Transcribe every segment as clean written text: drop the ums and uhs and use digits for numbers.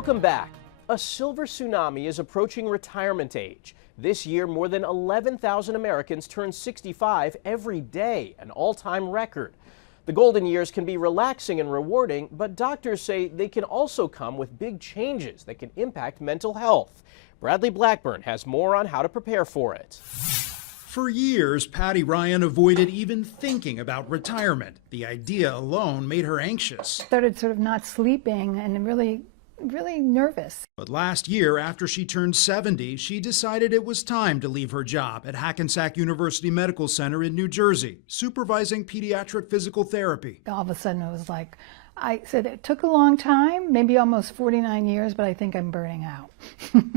Welcome back. A silver tsunami is approaching retirement age. This year, more than 11,000 Americans turn 65 every day, an all-time record. The golden years can be relaxing and rewarding, but doctors say they can also come with big changes that can impact mental health. Bradley Blackburn has more on how to prepare for it. For years, Patty Ryan avoided even thinking about retirement. The idea alone made her anxious. Started sort of not sleeping and really nervous. But last year, after she turned 70, she decided it was time to leave her job at Hackensack University Medical Center in New Jersey, supervising pediatric physical therapy. All of a sudden it was like, I said it took a long time, maybe almost 49 years, but I think I'm burning out.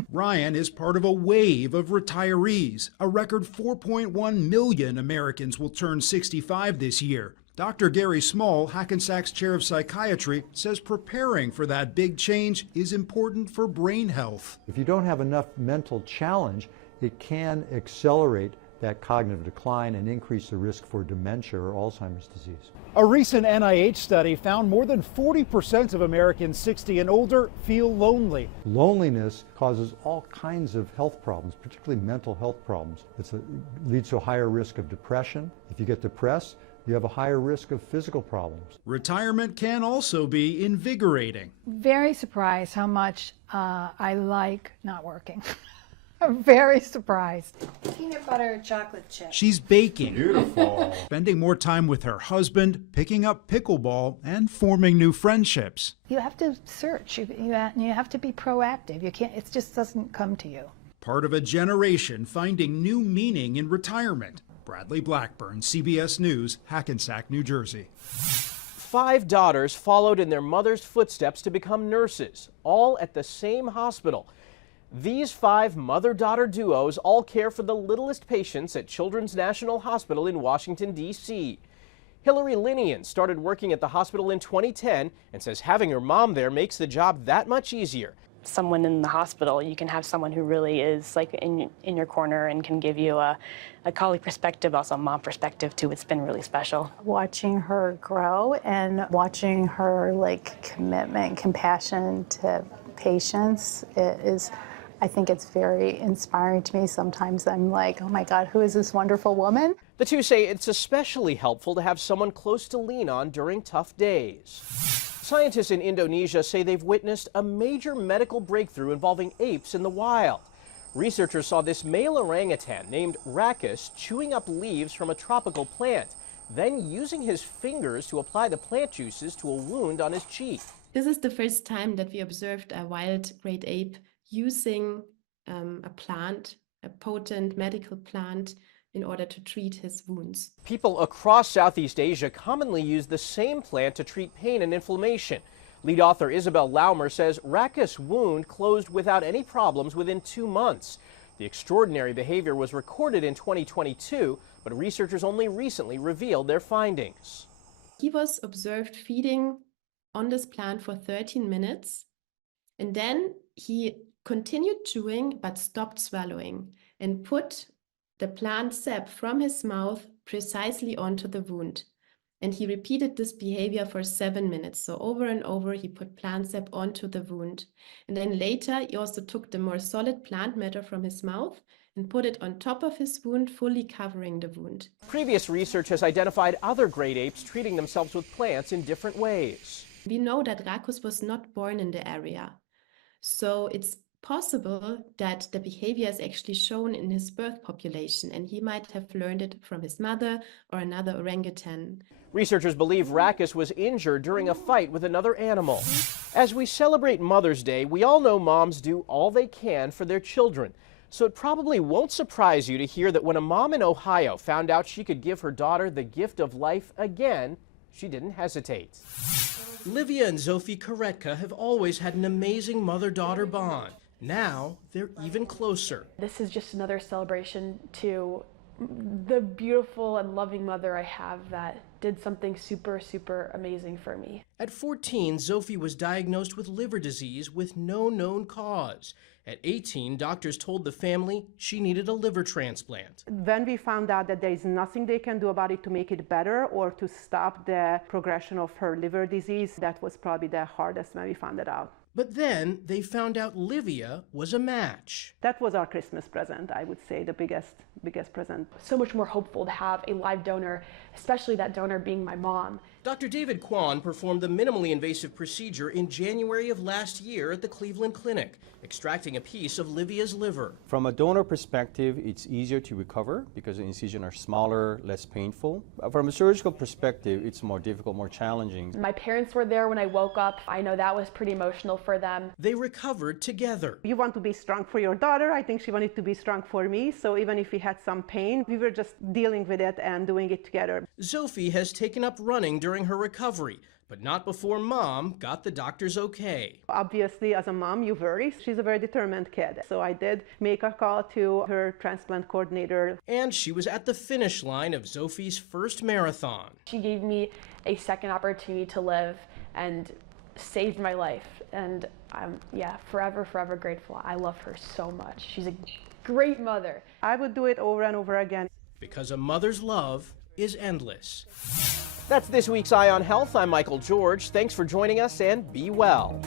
Ryan is part of a wave of retirees. A record 4.1 million Americans will turn 65 this year. Dr. Gary Small, Hackensack's chair of psychiatry, says preparing for that big change is important for brain health. If you don't have enough mental challenge, it can accelerate that cognitive decline and increase the risk for dementia or Alzheimer's disease. A recent NIH study found more than 40% of Americans 60 and older feel lonely. Loneliness causes all kinds of health problems, particularly mental health problems. It leads to a higher risk of depression. If you get depressed, you have a higher risk of physical problems. Retirement can also be invigorating. Very surprised how much I like not working. I'm very surprised. Peanut butter chocolate chip. She's baking. Beautiful. Spending more time with her husband, picking up pickleball, and forming new friendships. You have to search. You have to be proactive. You can't. It just doesn't come to you. Part of a generation finding new meaning in retirement. Bradley Blackburn, CBS News, Hackensack, New Jersey. 5 daughters followed in their mother's footsteps to become nurses, all at the same hospital. These 5 mother-daughter duos all care for the littlest patients at Children's National Hospital in Washington, D.C. Hillary Linian started working at the hospital in 2010 and says having her mom there makes the job that much easier. Someone in the hospital, you can have someone who really is like in your corner and can give you a colleague perspective, also a mom perspective too. It's been really special. Watching her grow and watching her commitment, compassion to patients I think it's very inspiring to me. Sometimes I'm like, oh my God, who is this wonderful woman? The two say it's especially helpful to have someone close to lean on during tough days. Scientists in Indonesia say they've witnessed a major medical breakthrough involving apes in the wild. Researchers saw this male orangutan named Rackus chewing up leaves from a tropical plant, then using his fingers to apply the plant juices to a wound on his cheek. This is the first time that we observed a wild great ape using a plant, a potent medical plant, in order to treat his wounds. People across Southeast Asia commonly use the same plant to treat pain and inflammation. Lead author Isabel Laumer says Rackus' wound closed without any problems within 2 months. The extraordinary behavior was recorded in 2022, but researchers only recently revealed their findings. He was observed feeding on this plant for 13 minutes, and then he continued chewing but stopped swallowing and put the plant sap from his mouth precisely onto the wound. And he repeated this behavior for 7 minutes. So over and over, he put plant sap onto the wound. And then later, he also took the more solid plant matter from his mouth and put it on top of his wound, fully covering the wound. Previous research has identified other great apes treating themselves with plants in different ways. We know that Rackus was not born in the area. So it's possible that the behavior is actually shown in his birth population, and he might have learned it from his mother or another orangutan. Researchers believe Rackus was injured during a fight with another animal. As we celebrate Mother's Day, we all know moms do all they can for their children. So it probably won't surprise you to hear that when a mom in Ohio found out she could give her daughter the gift of life again, she didn't hesitate. Livia and Zofie Karetka have always had an amazing mother-daughter bond. Now, they're even closer. This is just another celebration to the beautiful and loving mother I have that did something super, super amazing for me. At 14, Zofie was diagnosed with liver disease with no known cause. At 18, doctors told the family she needed a liver transplant. When we found out that there is nothing they can do about it to make it better or to stop the progression of her liver disease, that was probably the hardest when we found it out. But then they found out Livia was a match. That was our Christmas present, I would say, the biggest present. So much more hopeful to have a live donor, especially that donor being my mom. Dr. David Kwan performed the minimally invasive procedure in January of last year at the Cleveland Clinic, extracting a piece of Livia's liver. From a donor perspective, it's easier to recover because the incisions are smaller, less painful. From a surgical perspective, it's more difficult, more challenging. My parents were there when I woke up. I know that was pretty emotional for them. They recovered together. You want to be strong for your daughter. I think she wanted to be strong for me. So even if we had some pain, we were just dealing with it and doing it together. Sophie has taken up running during her recovery, but not before Mom got the doctor's okay. Obviously, as a mom, you worry. She's a very determined kid. So I did make a call to her transplant coordinator. And she was at the finish line of Sophie's first marathon. She gave me a second opportunity to live and saved my life. And I'm, forever, forever grateful. I love her so much. She's a great mother. I would do it over and over again. Because a mother's love is endless. That's this week's Eye on Health. I'm Michael George. Thanks for joining us and be well.